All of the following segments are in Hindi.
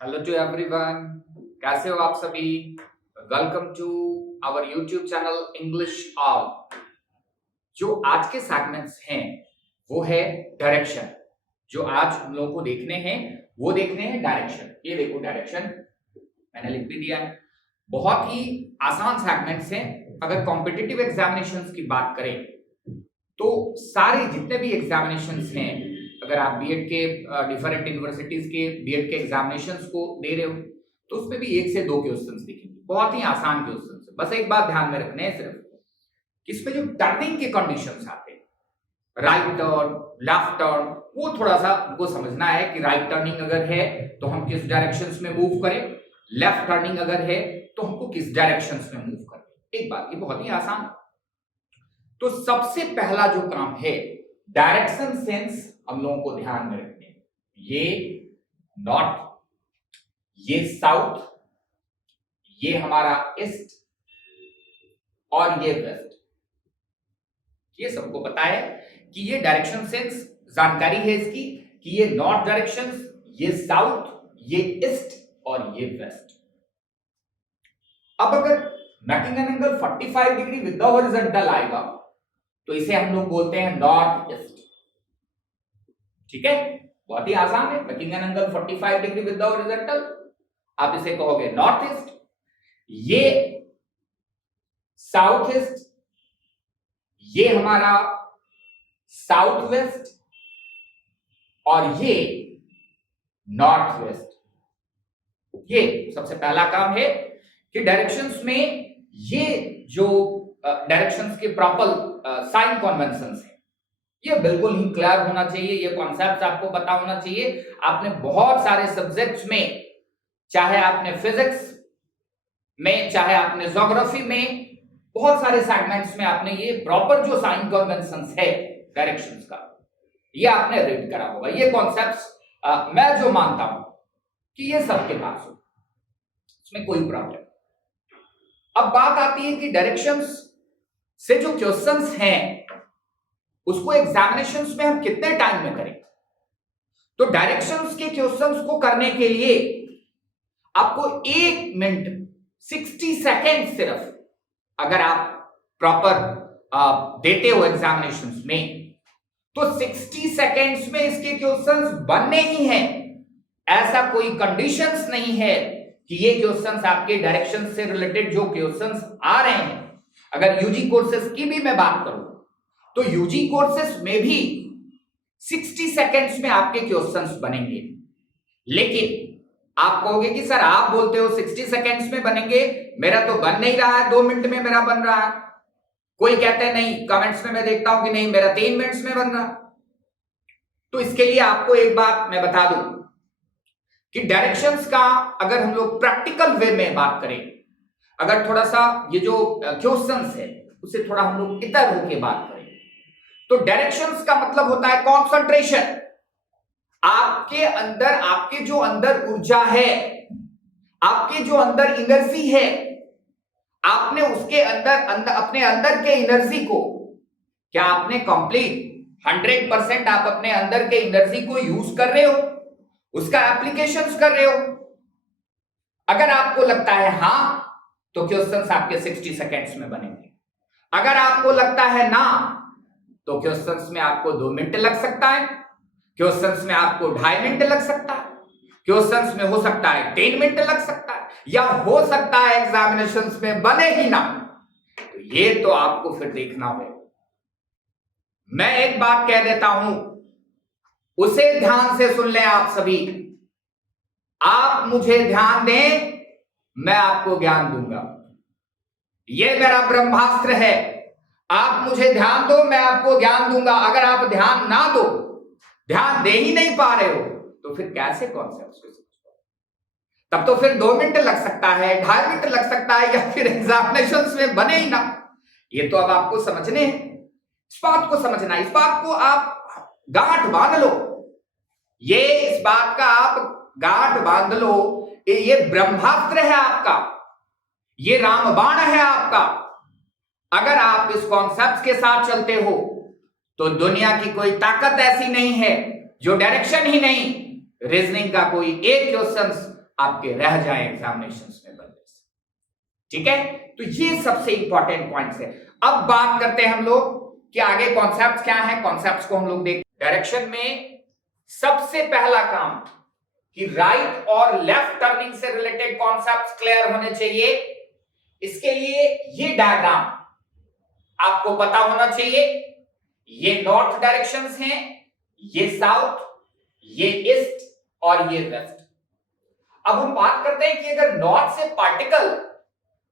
हेलो टू एवरीवन, कैसे हो आप सभी। Welcome to our YouTube channel English All. जो आज के सेगमेंट्स हैं वो है डायरेक्शन। जो आज हम लोगों को देखने हैं वो देखने हैं डायरेक्शन। ये देखो डायरेक्शन मैंने लिख भी दिया है। बहुत ही आसान सेगमेंट्स हैं। अगर कॉम्पिटिटिव एग्जामिनेशंस की बात करें तो सारे जितने भी एग्जामिनेशंस हैं, अगर आप बीएड के डिफरेंट यूनिवर्सिटीज के बीएड के एग्जामिनेशंस को दे रहे हो तो उसमें भी 1 से 2 क्वेश्चंस दिखेंगे। बहुत ही आसान क्वेश्चंस है। बस एक बात ध्यान में रखना है सिर्फ कि इसमें जो टर्निंग के कंडीशंस आते हैं, राइट टर्न, लेफ्ट टर्न, वो थोड़ा सा हमको समझना है कि राइट टर्निंग अगर है तो हम किस डायरेक्शंस में मूव करें, लेफ्ट टर्निंग अगर है तो हमको किस डायरेक्शंस में मूव करें। एक बात, ये बहुत ही आसान है। तो सबसे पहला जो काम है, डायरेक्शन सेंस हम लोगों को ध्यान में रखने हैं। ये नॉर्थ, ये साउथ, ये हमारा ईस्ट और ये वेस्ट। ये सबको पता है कि ये डायरेक्शन सेंस जानकारी है इसकी कि ये नॉर्थ डायरेक्शन, ये साउथ, ये ईस्ट और ये वेस्ट। अब अगर making an angle 45 degree with the horizontal आएगा तो इसे हम लोग बोलते हैं नॉर्थ ईस्ट। ठीक है, बहुत ही आसान है। Making an angle 45 degree with the horizontal, आप इसे कहोगे नॉर्थ ईस्ट। ये साउथ ईस्ट, ये हमारा साउथ वेस्ट और ये नॉर्थ वेस्ट। ये सबसे पहला काम है कि डायरेक्शंस में ये जो डायरेक्शंस के प्रॉपर साइन कन्वेंशंस है, ये बिल्कुल ही क्लियर होना चाहिए। ये कॉन्सेप्ट आपको पता होना चाहिए। आपने बहुत सारे सब्जेक्ट्स में, चाहे आपने फिजिक्स में, चाहे आपने ज्योग्राफी में, बहुत सारे सेगमेंट्स में आपने ये प्रॉपर जो साइन कन्वेंशंस है डायरेक्शंस का, ये आपने रीड करा होगा। ये कॉन्सेप्ट्स मैं जो मानता हूं कि ये सबके पास हो, इसमें कोई प्रॉब्लम। अब बात आती है कि डायरेक्शंस से जो क्वेश्चंस हैं उसको एग्जामिनेशंस में हम कितने टाइम में करें। तो डायरेक्शंस के क्वेश्चंस को करने के लिए आपको 1 मिनट 60 सेकेंड सिर्फ अगर आप प्रॉपर देते हो एग्जामिनेशंस में, तो 60 सेकेंड्स में इसके क्वेश्चंस बनने ही हैं। ऐसा कोई कंडीशंस नहीं है कि ये क्वेश्चंस आपके डायरेक्शन से रिलेटेड जो क्वेश्चंस आ रहे हैं, अगर यूजी कोर्सेज की भी मैं बात करूं तो यूजी कोर्सेज में भी 60 सेकेंड्स में आपके क्वेश्चंस बनेंगे। लेकिन आप कहोगे कि सर आप बोलते हो 60 सेकेंड्स में बनेंगे, मेरा तो बन नहीं रहा है, 2 मिनट में मेरा बन रहा है। कोई कहते हैं नहीं, कमेंट्स में मैं देखता हूं कि नहीं मेरा 3 मिनट्स में बन रहा। तो इसके लिए आपको एक बात मैं बता दूं कि डायरेक्शंस का अगर हम लोग प्रैक्टिकल वे में बात करें, अगर थोड़ा सा ये जो क्वेश्चंस है उसे थोड़ा हम लोग इतर होकर बात करें, तो डायरेक्शंस का मतलब होता है कंसंट्रेशन। आपके जो अंदर ऊर्जा है, आपके जो अंदर एनर्जी है, आपने उसके अंदर अपने अंदर के एनर्जी को, क्या आपने कंप्लीट 100% आप अपने अंदर के एनर्जी को यूज कर रहे हो, उसका एप्लीकेशंस कर रहे हो। अगर आपको लगता है हां, तो क्वेश्चंस आपके 60 सेकेंड्स में बनेंगे। अगर आपको लगता है ना, तो क्वेश्चंस में आपको 2 मिनट लग सकता है, क्वेश्चंस में आपको 2.5 मिनट लग सकता है, क्वेश्चंस में हो सकता है 10 मिनट लग सकता है, या हो सकता है एग्जामिनेशंस में बने ही ना। तो ये तो आपको फिर देखना होगा। मैं एक बात कह देता हूं, उसे ध्यान से सुन लें आप सभी। आप मुझे ध्यान दें, मैं आपको ज्ञान दूंगा। यह मेरा ब्रह्मास्त्र है। आप मुझे ध्यान दो, मैं आपको ज्ञान दूंगा। अगर आप ध्यान ना दो, ध्यान दे ही नहीं पा रहे हो, तो फिर कैसे कॉन्सेप्ट्स को समझ पाओ। तब तो फिर 2 मिनट लग सकता है, 2.5 मिनट लग सकता है, या फिर एग्जामिनेशंस में बने ही ना। ये तो अब आपको समझने हैं, इस बात को समझना, इस बात को आप गांठ बांध लो। ये इस बात का आप गांठ बांध लो, ये ब्रह्मास्त्र है आपका, ये रामबाण है आपका। अगर आप इस कॉन्सेप्ट के साथ चलते हो तो दुनिया की कोई ताकत ऐसी नहीं है जो डायरेक्शन ही नहीं, रीजनिंग का कोई एक क्वेश्चन आपके रह जाए एग्जामिनेशंस में बनने से। ठीक है, तो ये सबसे इंपॉर्टेंट पॉइंट्स है। अब बात करते हैं हम लोग कि आगे कॉन्सेप्ट्स क्या हैं। कॉन्सेप्ट्स को हम लोग देख, डायरेक्शन में सबसे पहला काम कि राइट और लेफ्ट टर्निंग से रिलेटेड कॉन्सेप्ट्स क्लियर होने चाहिए। इसके लिए ये डायग्राम आपको पता होना चाहिए। ये नॉर्थ डायरेक्शंस हैं, ये साउथ, ये ईस्ट और ये वेस्ट। अब हम बात करते हैं कि अगर नॉर्थ से पार्टिकल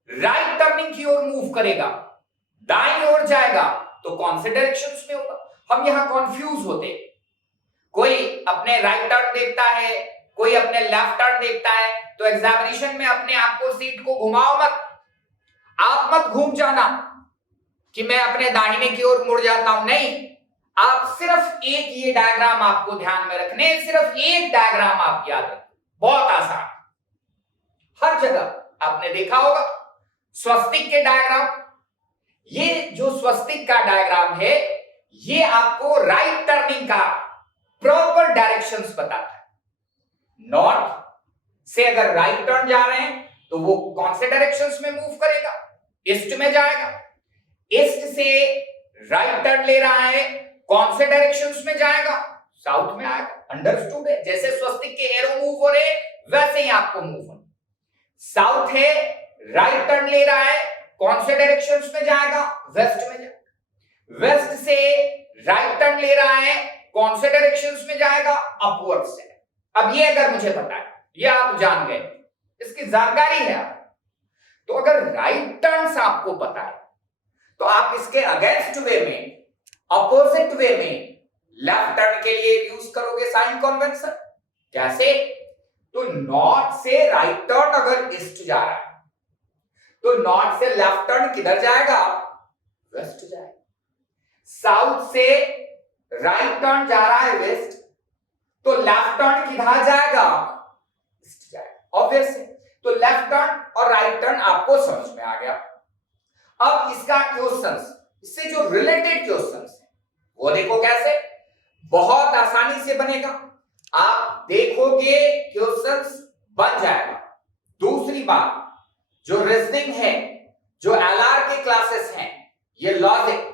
राइट टर्निंग की ओर मूव करेगा, दाईं ओर जाएगा, तो कौन से डायरेक्शंस में होगा? हम यहां कंफ्यूज होते। कोई अपने राइट टर्न देखता है, कोई अपने लेफ्ट टर्न देखता है। तो एग्जामिनेशन में अपने आप को, सीट को घुमाओ मत। आप मत घूम जाना कि मैं अपने दाहिने की ओर मुड़ जाता हूं, नहीं। आप सिर्फ एक ये डायग्राम आपको ध्यान में रखने, सिर्फ एक डायग्राम आप याद रखें, बहुत आसान। हर जगह आपने देखा होगा स्वस्तिक के डायग्राम। ये जो स्वस्तिक का डायग्राम है, ये आपको राइट टर्निंग का प्रॉपर डायरेक्शंस बताता है। नॉर्थ से अगर राइट टर्न जा रहे हैं तो वो कौन से डायरेक्शंस में मूव करेगा? ईस्ट में जाएगा। ईस्ट से राइट टर्न ले रहा है, कौन से डायरेक्शंस में जाएगा? साउथ में आएगा। अंडरस्टूड है? जैसे स्वस्तिक के एरो मूव हो रहे वैसे ही आपको मूव होना। साउथ है, राइट टर्न ले रहा है, कौन से डायरेक्शंस में जाएगा? वेस्ट में जाएगा। वेस्ट से राइट टर्न ले रहा है, कौन से डायरेक्शंस में जाएगा? अपवर्ड से। अब ये अगर मुझे पता है, ये आप जान गए, इसकी जानकारी है आप, तो अगर राइट टर्न्स आपको पता है तो आप इसके अगेंस्ट वे में, अपोजिट वे में लेफ्ट टर्न के लिए यूज करोगे साइन कन्वेंशन। कैसे? तो नॉर्थ से राइट टर्न अगर ईस्ट जा रहा है तो नॉर्थ से लेफ्ट टर्न किधर जाएगा? वेस्ट जाएगा। साउथ से राइट टर्न जा रहा है वेस्ट, तो लेफ्ट टर्न किधर जाएगा? ईस्ट जाएगा। ऑब्वियस है। तो लेफ्ट टर्न और राइट टर्न आपको समझ में आ गया। अब इसका क्वेश्चंस, इससे जो रिलेटेड क्वेश्चंस है वो देखो कैसे, बहुत आसानी से बनेगा। आप देखोगे क्वेश्चंस बन जाएगा। दूसरी बात, जो रीजनिंग है, जो एलआर के क्लासेस हैं, ये लॉजिक,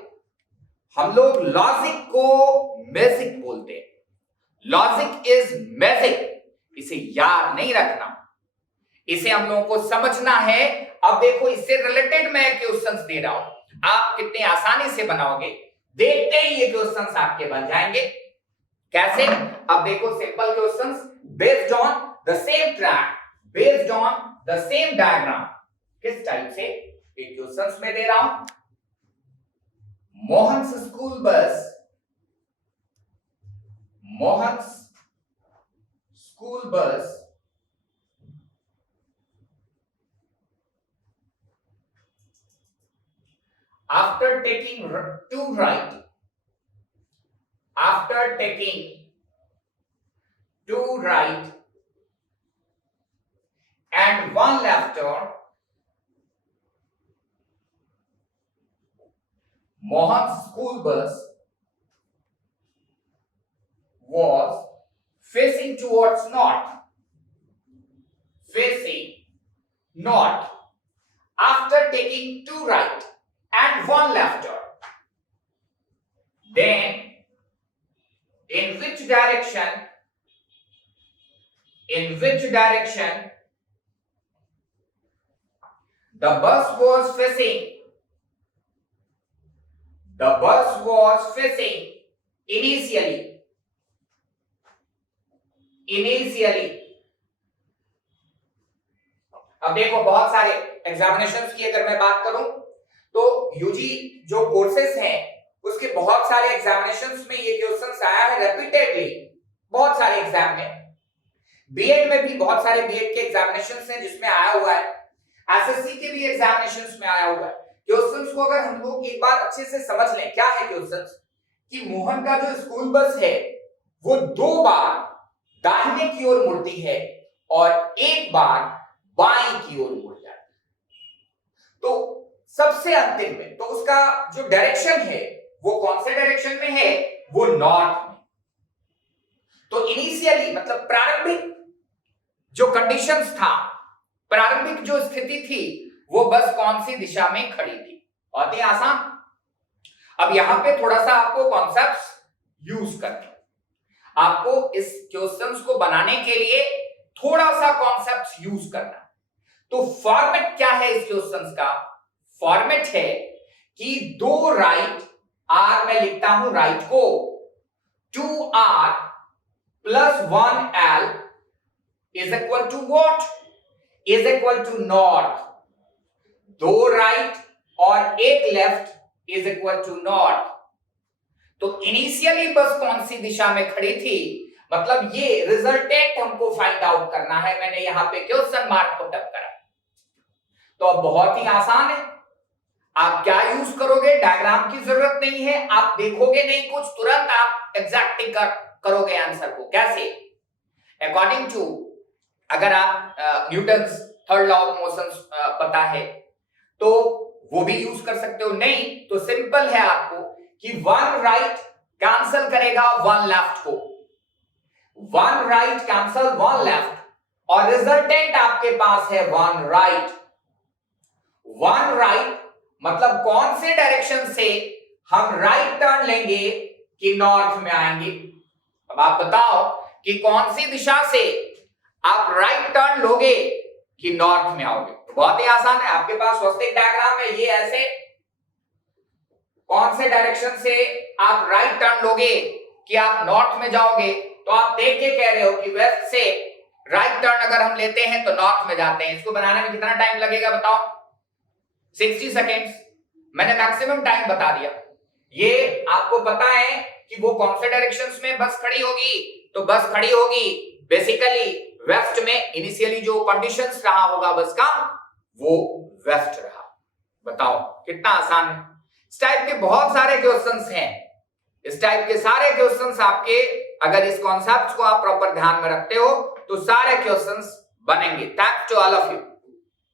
हम लोग लॉजिक को मैजिक बोलते हैं। Logic is magic. इसे याद नहीं रखना, इसे हम लोगों को समझना है। अब देखो, इससे रिलेटेड मैं क्वेश्चंस दे रहा हूं, आप कितने आसानी से बनाओगे, देखते ही ये क्वेश्चंस आपके बन जाएंगे। कैसे? अब देखो, simple questions based on the same track, based on the same diagram. किस टाइप से एक क्वेश्चंस में दे रहा हूं। Mohan's school bus, Mohan's school bus after taking two right, after taking two right and one left turn, Mohan's school bus was facing towards north, facing north after taking two right and one left turn. Then in which direction the bus was facing? The bus was facing initially अब देखो, बहुत सारे एग्जामिनेशंस की अगर मैं बात करूं तो यूजी जो कोर्सेस हैं उसके बहुत सारे एग्जामिनेशंस में ये क्वेश्चंस आया है रिपीटेडली, बहुत सारे एग्जाम में। बीएड में भी बहुत सारे बीएड के एग्जामिनेशंस हैं जिसमें आया हुआ है, एसएससी के भी एग्जामिनेशंस में आया हुआ है। क्वेश्चंस को अगर हम लोग एक बार अच्छे से समझ लें, क्या है क्वेश्चंस, कि मोहन का जो स्कूल बस है वो 2 बार दाहिने की ओर मुड़ती है और 1 बार बाएं की ओर मुड़ जाती है। तो सबसे अंतिम में तो उसका जो डायरेक्शन है वो कौन से डायरेक्शन में है? वो नॉर्थ में। तो इनिशियली मतलब प्रारंभिक जो कंडीशंस था, प्रारंभिक जो स्थिति थी, वो बस कौन सी दिशा में खड़ी थी। बहुत ही आसान। अब यहां पे थोड़ा सा आपको कॉन्सेप्ट्स यूज करने, आपको इस क्वेश्चंस को बनाने के लिए थोड़ा सा कॉन्सेप्ट्स यूज करना। तो फॉर्मेट क्या है इस क्वेश्चंस का? फॉर्मेट है कि 2 राइट आर, मैं लिखता हूं राइट को, 2r plus 1l is equal to what? Is equal to north. 2 right और 1 left is equal to north. तो इनिशियली बस कौन सी दिशा में खड़ी थी, मतलब ये रिजल्टेंट हमको फाइंड आउट करना है। मैंने यहां पे क्वेश्चन मार्क पुट अप करा। तो अब बहुत ही आसान है। आप क्या यूज करोगे? डायग्राम की जरूरत नहीं है, आप देखोगे नहीं कुछ, तुरंत आप एग्जैक्टली करोगे आंसर को। कैसे? अकॉर्डिंग टू, अगर आप Newton's third law of motion पता है तो वो भी यूज कर सकते हो। नहीं तो सिंपल है आपको कि 1 राइट कैंसल करेगा 1 लेफ्ट को, 1 राइट कैंसल 1 लेफ्ट, और रिजल्टेंट आपके पास है 1 राइट। 1 राइट मतलब कौन से डायरेक्शन से हम राइट टर्न लेंगे कि नॉर्थ में आएंगे। अब आप बताओ कि कौन सी दिशा से आप राइट टर्न लोगे कि नॉर्थ में आओगे। तो बहुत ही आसान है, आपके पास स्वास्तिक डायग्राम है, ये ऐसे कौन से डायरेक्शन से आप राइट टर्न लोगे कि आप नॉर्थ में जाओगे। तो आप देख के कह रहे हो कि वेस्ट से राइट टर्न अगर हम लेते हैं तो नॉर्थ में जाते हैं। इसको बनाने में कितना टाइम लगेगा बताओ? 60 सेकेंड्स। मैंने मैक्सिमम टाइम बता दिया। ये आपको पता है कि वो कौन से डायरेक्शंस में बस खड़ी होगी, तो बस खड़ी होगी बेसिकली वेस्ट में। इनिशियली जो कंडीशंस रहा होगा बस का, वो वेस्ट रहा। बताओ कितना आसान है। इस टाइप के बहुत सारे क्वेश्चंस हैं। इस टाइप के सारे क्वेश्चंस आपके, अगर इस कॉन्सेप्ट को आप प्रॉपर ध्यान में रखते हो तो सारे क्वेश्चंस बनेंगे। Thanks to all of you.